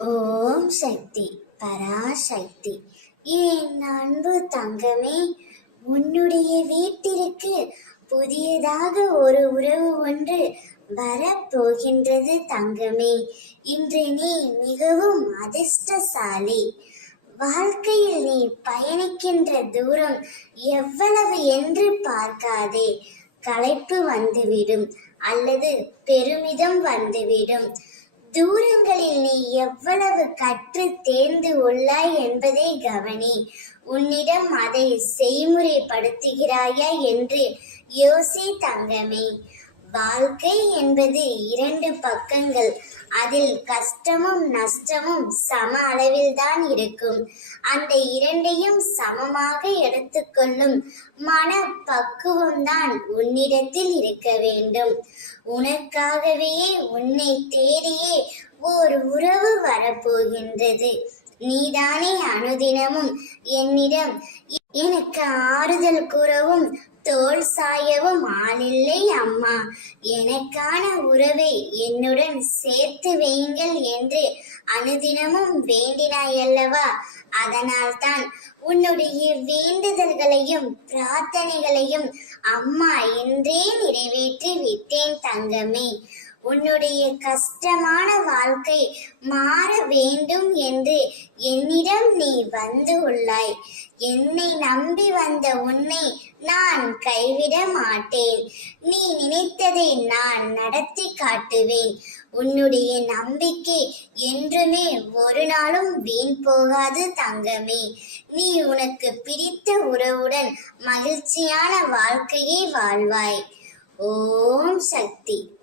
ஓம் சக்தி பராசக்தி. என் அன்பு தங்கமே, உன்னுடைய வீட்டிற்கு புதியதாக ஒரு உறவு ஒன்று வரப்போகின்றது தங்கமே. இன்று நீ மிகவும் அதிர்ஷ்டசாலி. வாழ்க்கையில் நீ பயணிக்கின்ற தூரம் எவ்வளவு என்று பார்க்காதே. களைப்பு வந்துவிடும் அல்லது பெருமிதம் வந்துவிடும். தூரங்களில் நீ எவ்வளவு கற்று தேர்ந்து உள்ளாய் என்பதை கவனி. உன்னிடம் அதை செய்முறைப்படுத்துகிறாயா என்று யோசி தங்கமே. வாழ்க்கை என்பது இரண்டு பக்கங்கள். அதில் கஷ்டமும் நஷ்டமும் சம அளவில் தான் இருக்கும். அந்த இரண்டையும் சமமாக எடுத்துக்கொள்ளும் மன பக்குவம்தான் உன்னிடத்தில் இருக்க வேண்டும். உனக்காகவே உன்னை தேடியே ஓர் உறவு வரப்போகின்றது. நீதானே அனுதினமும் என்னிடம் எனக்கு ஆறுதல் கூறவும் தோல் சாயவும் ஆளில்லை அம்மா, எனக்கான உறவை என்னுடன் சேர்த்து வையுங்கள் என்று அனுதினமும் வேண்டினாயல்லவா? அதனால்தான் உன்னுடைய வேண்டுதல்களையும் பிரார்த்தனைகளையும் அம்மா என்றே நிறைவேற்றி விட்டேன் தங்கமே. உன்னுடைய கஷ்டமான வாழ்க்கை மாற வேண்டும் என்று என்னிடம் நீ வந்து உள்ளாய். என்னை நம்பி வந்த உன்னை நான் கைவிட மாட்டேன். நீ நினைத்ததை நான் நடத்தி காட்டுவேன். உன்னுடைய நம்பிக்கை என்றுமே ஒரு நாளும் வீண் போகாது தங்கமே. நீ உனக்கு பிடித்த உறவுடன் மகிழ்ச்சியான வாழ்க்கையை வாழ்வாய். ஓம் சக்தி.